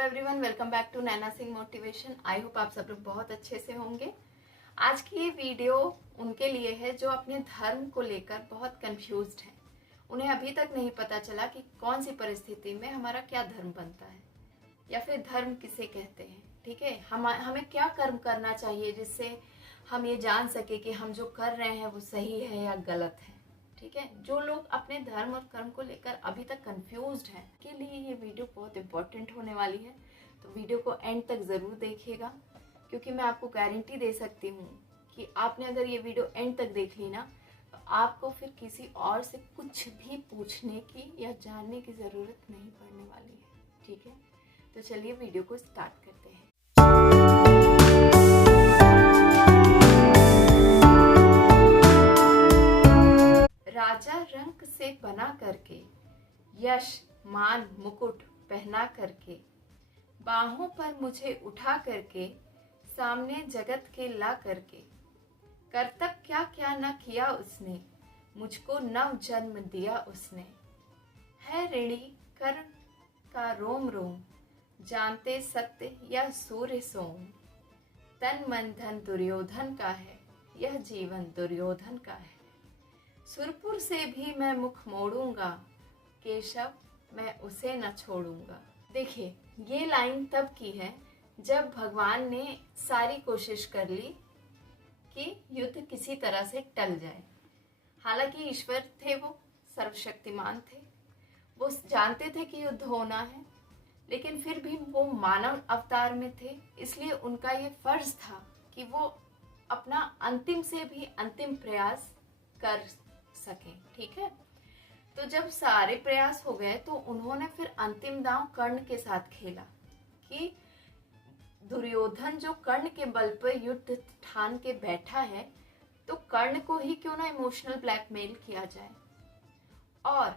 Everyone, welcome back to Naina Singh motivation. I hope आप सब लोग बहुत अच्छे से होंगे। आज की ये वीडियो उनके लिए है जो अपने धर्म को लेकर बहुत कंफ्यूज्ड हैं। उन्हें अभी तक नहीं पता चला कि कौन सी परिस्थिति में हमारा क्या धर्म बनता है या फिर धर्म किसे कहते हैं। ठीक है, हमें क्या कर्म करना चाहिए जिससे हम ये जान सके कि हम जो कर रहे हैं वो सही है या गलत है। ठीक है, जो लोग अपने धर्म और कर्म को लेकर अभी तक कंफ्यूज्ड हैं के लिए ये वीडियो बहुत इम्पोर्टेंट होने वाली है। तो वीडियो को एंड तक ज़रूर देखिएगा, क्योंकि मैं आपको गारंटी दे सकती हूँ कि आपने अगर ये वीडियो एंड तक देख ली ना, तो आपको फिर किसी और से कुछ भी पूछने की या जानने की ज़रूरत नहीं पड़ने वाली है। ठीक है, तो चलिए वीडियो को स्टार्ट करते हैं। राजा रंक से बना करके, यश मान मुकुट पहना करके, बाहों पर मुझे उठा करके, सामने जगत के ला करके, करतब क्या क्या न किया उसने, मुझको नव जन्म दिया उसने। है ऋणी कर्ण का रोम रोम, जानते सत्य या सूर्य सोम। तन मन धन दुर्योधन का है, यह जीवन दुर्योधन का है। सुरपुर से भी मैं मुख मोड़ूंगा, केशव मैं उसे न छोड़ूंगा। देखिए, ये लाइन तब की है जब भगवान ने सारी कोशिश कर ली कि युद्ध किसी तरह से टल जाए। हालांकि ईश्वर थे, वो सर्वशक्तिमान थे, वो जानते थे कि युद्ध होना है, लेकिन फिर भी वो मानव अवतार में थे, इसलिए उनका ये फर्ज था कि वो अपना अंतिम से भी अंतिम प्रयास कर सकें। ठीक है, तो जब सारे प्रयास हो गए तो उन्होंने फिर अंतिम दांव कर्ण के साथ खेला कि दुर्योधन जो कर्ण के बल पर युद्ध ठान के बैठा है, तो कर्ण को ही क्यों ना इमोशनल ब्लैकमेल किया जाए। और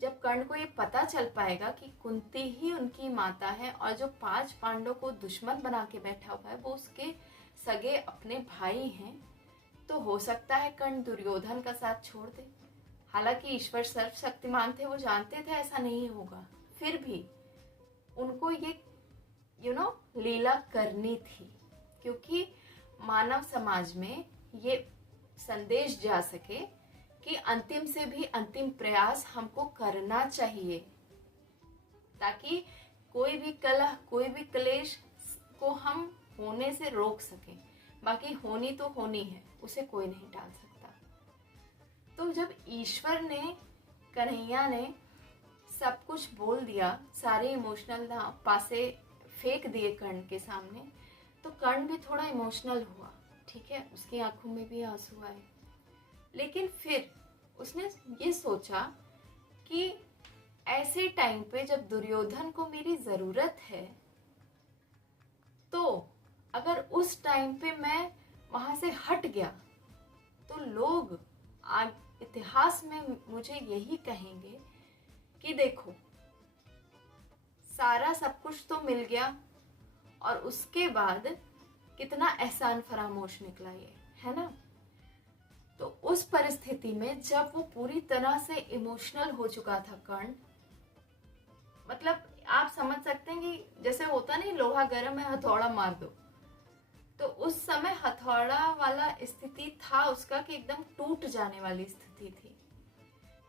जब कर्ण को ये पता चल पाएगा कि कुंती ही उनकी माता है और जो 5 पांडवों को दुश्मन बना के बैठा हुआ है वो उसके सगे अपने भाई हैं, तो हो सकता है कर्ण दुर्योधन का साथ छोड़ दे। हालांकि ईश्वर सर्वशक्तिमान थे, वो जानते थे ऐसा नहीं होगा, फिर भी उनको ये लीला करनी थी, क्योंकि मानव समाज में ये संदेश जा सके कि अंतिम से भी अंतिम प्रयास हमको करना चाहिए, ताकि कोई भी कलह, कोई भी क्लेश को हम होने से रोक सकें। बाकी होनी तो होनी है, उसे कोई नहीं टाल सकता। तो जब ईश्वर ने, कन्हैया ने सब कुछ बोल दिया, सारे इमोशनल पासे फेंक दिए कर्ण के सामने, तो कर्ण भी थोड़ा इमोशनल हुआ। ठीक है, उसकी आंखों में भी आंसू आए, लेकिन फिर उसने ये सोचा कि ऐसे टाइम पे जब दुर्योधन को मेरी जरूरत है, तो अगर उस टाइम पे मैं वहां से हट गया तो लोग इतिहास में मुझे यही कहेंगे कि देखो, सारा सब कुछ तो मिल गया और उसके बाद कितना एहसान फरामोश निकला ये, है ना। तो उस परिस्थिति में जब वो पूरी तरह से इमोशनल हो चुका था कर्ण, मतलब आप समझ सकते हैं कि जैसे होता नहीं, लोहा गर्म है हथौड़ा मार दो, तो उस समय हथौड़ा वाला स्थिति था उसका कि एकदम टूट जाने वाली स्थिति थी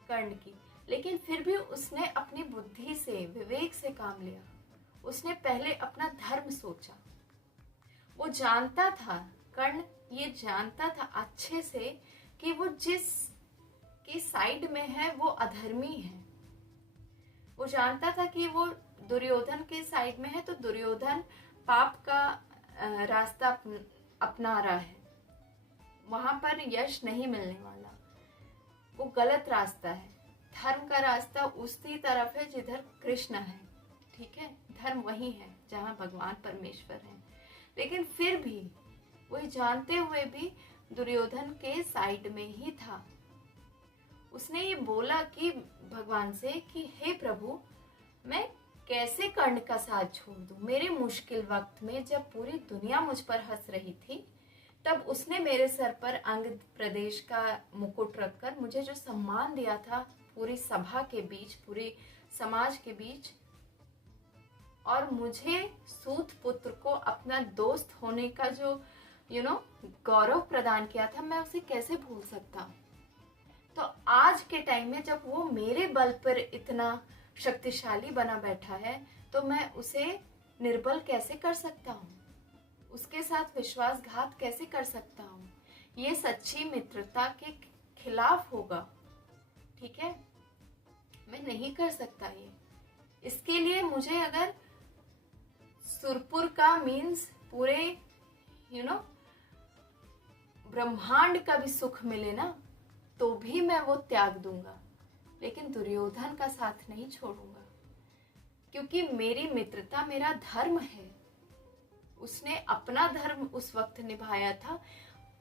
कर्ण की। लेकिन फिर भी उसने अपनी बुद्धि से, विवेक से काम लिया। उसने पहले अपना धर्म सोचा। वो जानता था, कर्ण ये जानता था अच्छे से कि वो जिस की साइड में है वो अधर्मी है। वो जानता था कि वो दुर्योधन के साइड में है तो दुर्योधन पाप का रास्ता अपना रहा है, वहां पर यश नहीं मिलने वाला, वो गलत रास्ता है। धर्म का रास्ता उसी तरफ है जिधर कृष्ण है। ठीक है, धर्म वही है जहाँ भगवान परमेश्वर है। लेकिन फिर भी वो जानते हुए भी दुर्योधन के साइड में ही था। उसने ये बोला कि भगवान से कि हे प्रभु, मैं कैसे कर्ण का साथ छोड़ दूं। मेरे मुश्किल वक्त में जब पूरी दुनिया मुझ पर हंस रही थी, तब उसने मेरे सर पर अंग प्रदेश का मुकुट रखकर मुझे जो सम्मान दिया था पूरी सभा के बीच, पूरे समाज के बीच, और मुझे सूत पुत्र को अपना दोस्त होने का जो गौरव प्रदान किया था, मैं उसे कैसे भूल सकता हूँ। तो आज के टाइम में जब वो मेरे बल पर इतना शक्तिशाली बना बैठा है, तो मैं उसे निर्बल कैसे कर सकता हूँ, उसके साथ विश्वासघात कैसे कर सकता हूँ। ये सच्ची मित्रता के खिलाफ होगा, ठीक है, मैं नहीं कर सकता ये। इसके लिए मुझे अगर सुरपुर का मीन्स पूरे ब्रह्मांड का भी सुख मिले ना, तो भी मैं वो त्याग दूंगा, लेकिन दुर्योधन का साथ नहीं छोड़ूंगा, क्योंकि मेरी मित्रता मेरा धर्म है। उसने अपना धर्म उस वक्त निभाया था।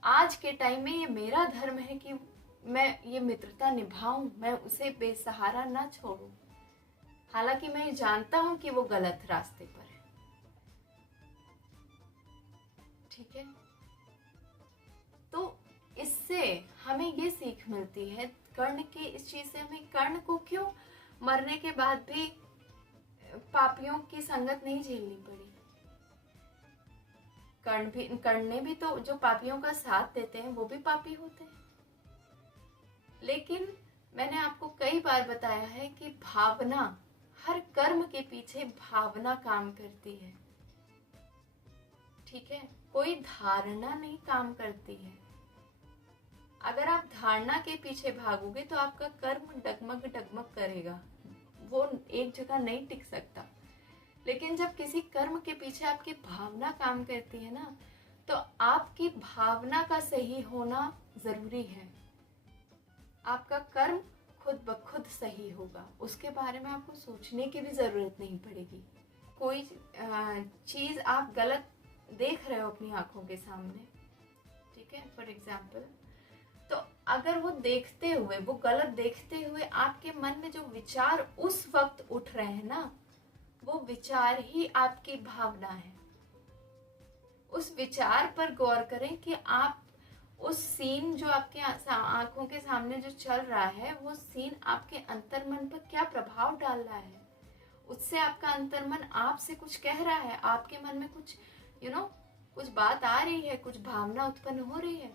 आज के टाइम में ये मेरा धर्म है कि मैं ये मित्रता निभाऊं, मैं उसे बेसहारा ना छोड़ूं। हालांकि मैं जानता हूं कि वो गलत रास्ते पर है, ठीक है। तो इससे हमें ये सीख मिलती है कर्ण की, इस चीज से हमें कर्ण को क्यों मरने के बाद भी पापियों की संगत नहीं झेलनी पड़ी। कर्ण ने भी तो, जो पापियों का साथ देते हैं वो भी पापी होते हैं। लेकिन मैंने आपको कई बार बताया है कि भावना, हर कर्म के पीछे भावना काम करती है, ठीक है, कोई धारणा नहीं काम करती है। अगर आप धारणा के पीछे भागोगे तो आपका कर्म डगमग डगमग करेगा, वो एक जगह नहीं टिक सकता। लेकिन जब किसी कर्म के पीछे आपकी भावना काम करती है ना, तो आपकी भावना का सही होना जरूरी है। आपका कर्म खुद ब खुद सही होगा, उसके बारे में आपको सोचने की भी जरूरत नहीं पड़ेगी। कोई चीज आप गलत देख रहे हो अपनी आंखों के सामने, ठीक है, फॉर एग्जाम्पल, तो अगर वो देखते हुए, वो गलत देखते हुए आपके मन में जो विचार उस वक्त उठ रहे हैं ना, वो विचार ही आपकी भावना है। उस विचार पर गौर करें कि आप उस सीन जो आपके आंखों के सामने जो चल रहा है, वो सीन आपके अंतर्मन पर क्या प्रभाव डाल रहा है। उससे आपका अंतर्मन आपसे कुछ कह रहा है, आपके मन में कुछ कुछ बात आ रही है, कुछ भावना उत्पन्न हो रही है,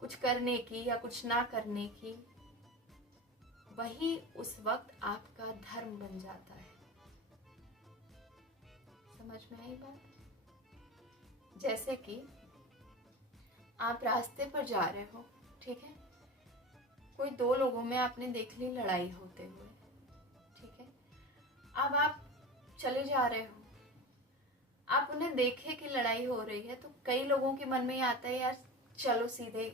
कुछ करने की या कुछ ना करने की। वही उस वक्त आपका धर्म बन जाता है। समझ में आई बात? जैसे कि आप रास्ते पर जा रहे हो, ठीक है, कोई दो लोगों में आपने देख ली लड़ाई होते हुए, ठीक है, अब आप चले जा रहे हो, आप उन्हें देखे कि लड़ाई हो रही है, तो कई लोगों के मन में ये आता है, यार चलो सीधे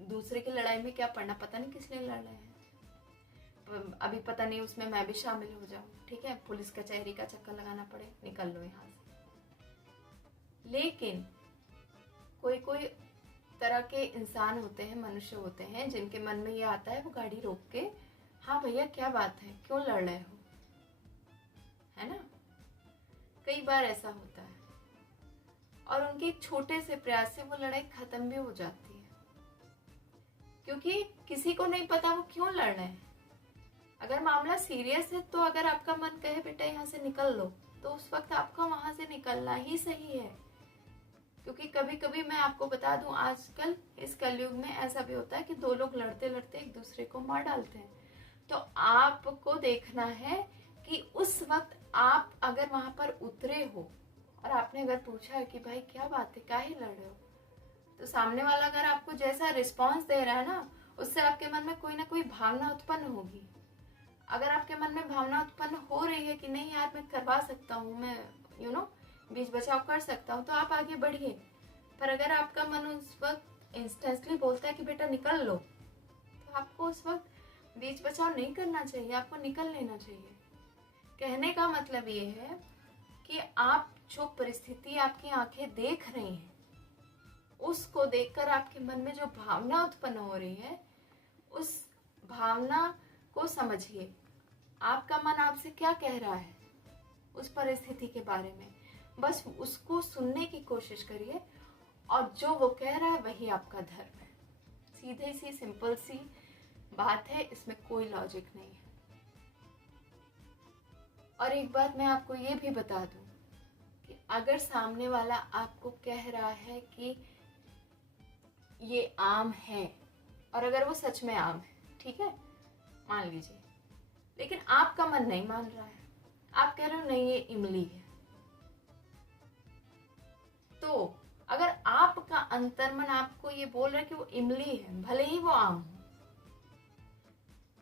दूसरे की लड़ाई में क्या पड़ना, पता नहीं किस लिए लड़ रहे हैं, अभी पता नहीं उसमें मैं भी शामिल हो जाऊं, ठीक है, पुलिस कचहरी का चक्कर लगाना पड़े, निकल लो यहाँ से। लेकिन कोई कोई तरह के इंसान होते हैं, मनुष्य होते हैं, जिनके मन में ये आता है, वो गाड़ी रोक के, हाँ भैया क्या बात है, क्यों लड़ रहे हो, है ना। कई बार ऐसा होता है, और उनके छोटे से प्रयास से वो लड़ाई खत्म भी हो जाती है, क्योंकि किसी को नहीं पता वो क्यों लड़ रहे हैं। अगर मामला सीरियस है, तो अगर आपका मन कहे बेटा यहाँ से निकल लो, तो उस वक्त आपका वहां से निकलना ही सही है। क्योंकि कभी कभी मैं आपको बता दूं, आजकल इस कलयुग में ऐसा भी होता है कि दो लोग लड़ते लड़ते एक दूसरे को मार डालते हैं। तो आपको देखना है कि उस वक्त आप अगर वहां पर उतरे हो और आपने अगर पूछा है कि भाई क्या बात है, काहे लड़ रहे हो, तो सामने वाला अगर आपको जैसा रिस्पॉन्स दे रहा है ना, उससे आपके मन में कोई ना कोई भावना उत्पन्न होगी। अगर आपके मन में भावना उत्पन्न हो रही है कि नहीं यार मैं करवा सकता हूँ, मैं बीच बचाव कर सकता हूँ, तो आप आगे बढ़िए। पर अगर आपका मन उस वक्त इंस्टेंटली बोलता है कि बेटा निकल लो, तो आपको उस वक्त बीच बचाव नहीं करना चाहिए, आपको निकल लेना चाहिए। कहने का मतलब ये है कि आप जो परिस्थिति आपकी आंखें देख रही हैं, उसको देखकर आपके मन में जो भावना उत्पन्न हो रही है, उस भावना को समझिए। आपका मन आपसे क्या कह रहा है उस परिस्थिति के बारे में, बस उसको सुनने की कोशिश करिए, और जो वो कह रहा है वही आपका धर्म है। सीधे सी सिंपल सी, बात है, इसमें कोई लॉजिक नहीं है। और एक बात मैं आपको ये भी बता दूं कि अगर सामने वाला आपको कह रहा है कि ये आम है, और अगर वो सच में आम है, ठीक है, मान लीजिए, लेकिन आपका मन नहीं मान रहा है, आप कह रहे हो नहीं ये इमली है, तो अगर आपका अंतर्मन आपको ये बोल रहा है कि वो इमली है, भले ही वो आम हो,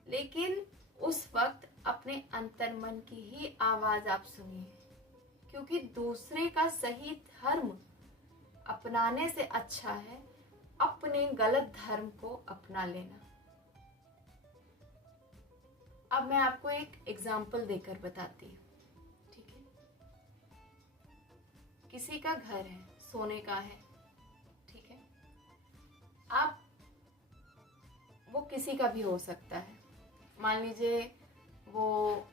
लेकिन उस वक्त अपने अंतर्मन की ही आवाज आप सुनिए, क्योंकि दूसरे का सही धर्म अपनाने से अच्छा है अपने गलत धर्म को अपना लेना। अब मैं आपको एक एग्जाम्पल देकर बताती हूँ, ठीक है। किसी का घर है, सोने का है, ठीक है। अब वो किसी का भी हो सकता है, मान लीजिए वो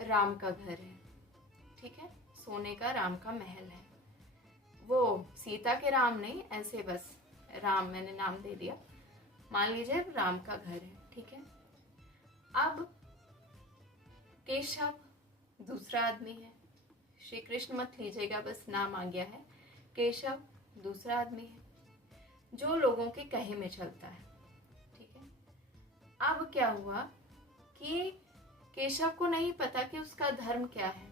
राम का घर है, ठीक है, सोने का राम का महल है। वो सीता के राम नहीं, ऐसे बस राम मैंने नाम दे दिया, मान लीजिए राम का घर है, ठीक है। अब केशव दूसरा आदमी है, श्री कृष्ण मत लीजिएगा, बस नाम आ गया है, केशव दूसरा आदमी है जो लोगों के कहे में चलता है, ठीक है। अब क्या हुआ कि केशव को नहीं पता कि उसका धर्म क्या है,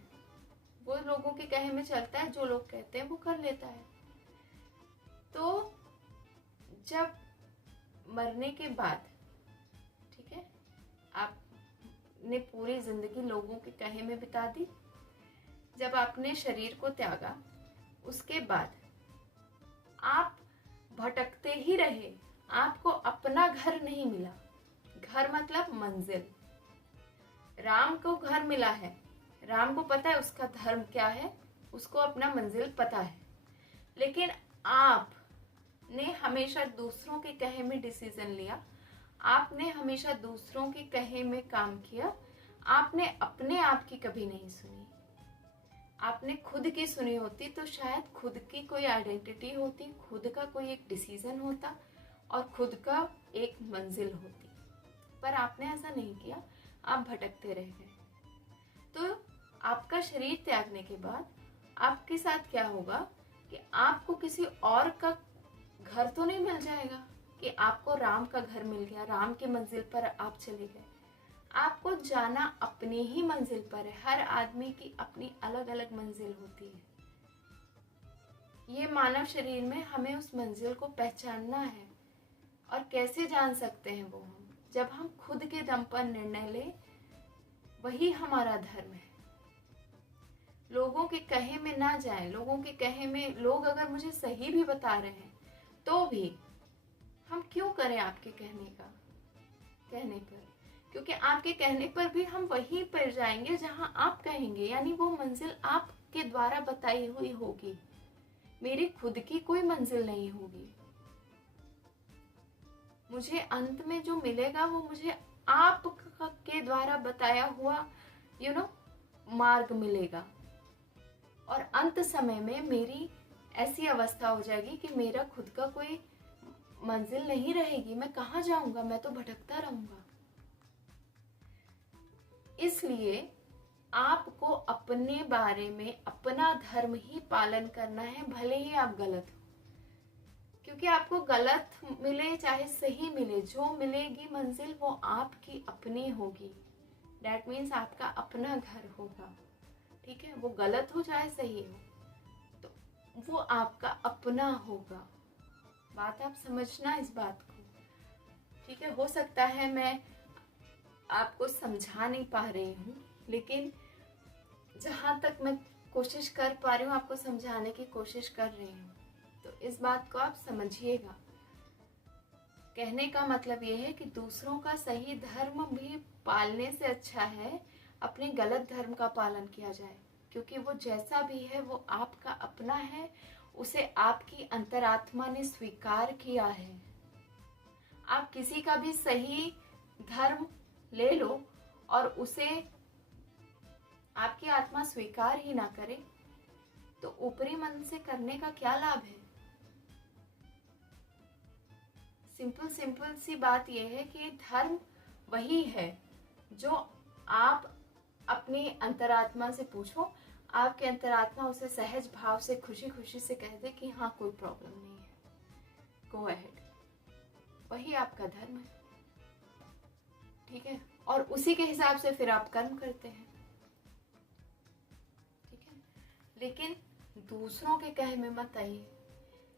वो लोगों के कहे में चलता है, जो लोग कहते हैं वो कर लेता है। तो जब मरने के बाद, ठीक है, आपने पूरी जिंदगी लोगों के कहे में बिता दी, जब आपने शरीर को त्यागा उसके बाद आप भटकते ही रहे, आपको अपना घर नहीं मिला। घर मतलब मंजिल। राम को घर मिला है, राम को पता है उसका धर्म क्या है, उसको अपना मंजिल पता है, लेकिन आपने हमेशा दूसरों के कहे में डिसीजन लिया, आपने हमेशा दूसरों के कहे में काम किया, आपने अपने आप की कभी नहीं सुनी। आपने खुद की सुनी होती तो शायद खुद की कोई आइडेंटिटी होती, खुद का कोई एक डिसीजन होता और खुद का एक मंजिल होती, पर आपने ऐसा नहीं किया, आप भटकते रह गए। तो आपका शरीर त्यागने के बाद आपके साथ क्या होगा कि आपको किसी और का घर तो नहीं मिल जाएगा कि आपको राम का घर मिल गया, राम की मंजिल पर आप चले गए। आपको जाना अपनी ही मंजिल पर है। हर आदमी की अपनी अलग अलग मंजिल होती है। ये मानव शरीर में हमें उस मंजिल को पहचानना है। और कैसे जान सकते हैं वो हम? जब हम खुद के दम पर निर्णय लें, वही हमारा धर्म है। लोगों के कहे में ना जाए। लोगों के कहे में, लोग अगर मुझे सही भी बता रहे हैं तो भी हम क्यों करें आपके कहने पर? क्योंकि आपके कहने पर भी हम वहीं पर जाएंगे जहां आप कहेंगे, यानी वो मंजिल आपके द्वारा बताई हुई होगी, मेरी खुद की कोई मंजिल नहीं होगी। मुझे अंत में जो मिलेगा वो मुझे आप के द्वारा बताया हुआ मार्ग मिलेगा। और अंत समय में मेरी ऐसी अवस्था हो जाएगी कि मेरा खुद का कोई मंजिल नहीं रहेगी। मैं कहाँ जाऊंगा? मैं तो भटकता रहूंगा। इसलिए आपको अपने बारे में अपना धर्म ही पालन करना है, भले ही आप गलत हो। क्योंकि आपको गलत मिले चाहे सही मिले, जो मिलेगी मंजिल वो आपकी अपनी होगी। डैट मीन्स आपका अपना घर होगा, ठीक है। वो गलत हो चाहे सही हो, तो वो आपका अपना होगा। बात आप समझना इस बात को, ठीक है। हो सकता है मैं आपको समझा नहीं पा रही हूँ, लेकिन जहाँ तक मैं कोशिश कर पा रही हूँ आपको समझाने की कोशिश कर रही हूँ, तो इस बात को आप समझिएगा। कहने का मतलब ये है कि दूसरों का सही धर्म भी पालने से अच्छा है अपने गलत धर्म का पालन किया जाए, क्योंकि वो जैसा भी है वो आपका अपना है, उसे आपकी अंतरात्मा ने स्वीकार किया है। आप किसी का भी सही धर्म ले लो और उसे आपकी आत्मा स्वीकार ही ना करे, तो ऊपरी मन से करने का क्या लाभ है? सिंपल सी बात यह है कि धर्म वही है जो आप अपनी अंतरात्मा से पूछो, आपके अंतरात्मा उसे सहज भाव से खुशी खुशी से कह दे कि हाँ कोई प्रॉब्लम नहीं है, गो अहेड। वही आपका धर्म है, ठीक है। और उसी के हिसाब से फिर आप कर्म करते हैं, ठीक है। लेकिन दूसरों के कहे में मत आइए।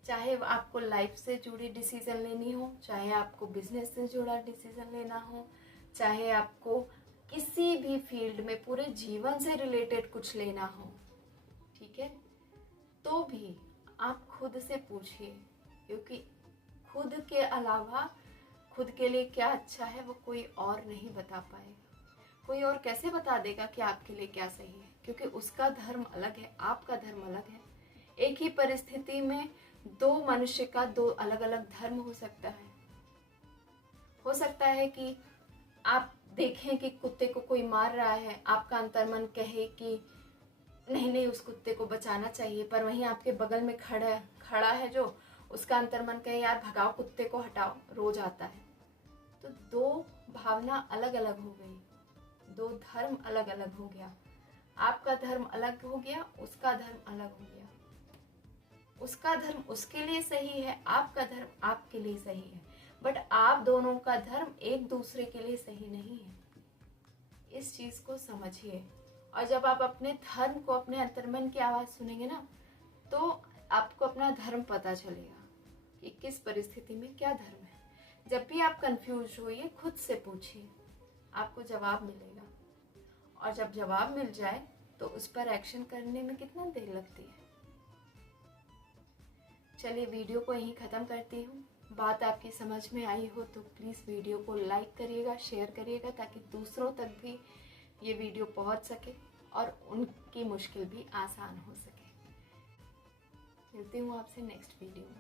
चाहे आपको लाइफ से जुड़ी डिसीजन लेनी हो, चाहे आपको बिजनेस से जुड़ा डिसीजन लेना हो, चाहे आपको किसी भी फील्ड में पूरे जीवन से रिलेटेड कुछ लेना हो, ठीक है, तो भी आप खुद से पूछिए, क्योंकि खुद के अलावा खुद के लिए क्या अच्छा है वो कोई और नहीं बता पाएगा। कोई और कैसे बता देगा कि आपके लिए क्या सही है, क्योंकि उसका धर्म अलग है, आपका धर्म अलग है। एक ही परिस्थिति में दो मनुष्य का दो अलग अलग धर्म हो सकता है। हो सकता है कि आप देखें कि कुत्ते को कोई मार रहा है, आपका अंतर्मन कहे कि नहीं नहीं उस कुत्ते को बचाना चाहिए, पर वहीं आपके बगल में खड़ा है जो, उसका अंतर्मन कहे यार भगाओ कुत्ते को, हटाओ, रोज आता है। तो दो भावना अलग अलग हो गई, दो धर्म अलग अलग हो गया। आपका धर्म अलग हो गया, उसका धर्म अलग हो गया। उसका धर्म उसके लिए सही है, आपका धर्म आपके लिए सही है, बट आप दोनों का धर्म एक दूसरे के लिए सही नहीं है। इस चीज को समझिए। और जब आप अपने धर्म को, अपने अंतर्मन की आवाज सुनेंगे ना, तो आपको अपना धर्म पता चलेगा कि किस परिस्थिति में क्या धर्म है। जब भी आप कंफ्यूज होइए, खुद से पूछिए, आपको जवाब मिलेगा। और जब जवाब मिल जाए तो उस पर एक्शन करने में कितना देर लगती है। चलिए वीडियो को यहीं ख़त्म करती हूँ। बात आपकी समझ में आई हो तो प्लीज़ वीडियो को लाइक करिएगा, शेयर करिएगा, ताकि दूसरों तक भी ये वीडियो पहुँच सके और उनकी मुश्किल भी आसान हो सके। मिलती हूँ आपसे नेक्स्ट वीडियो में।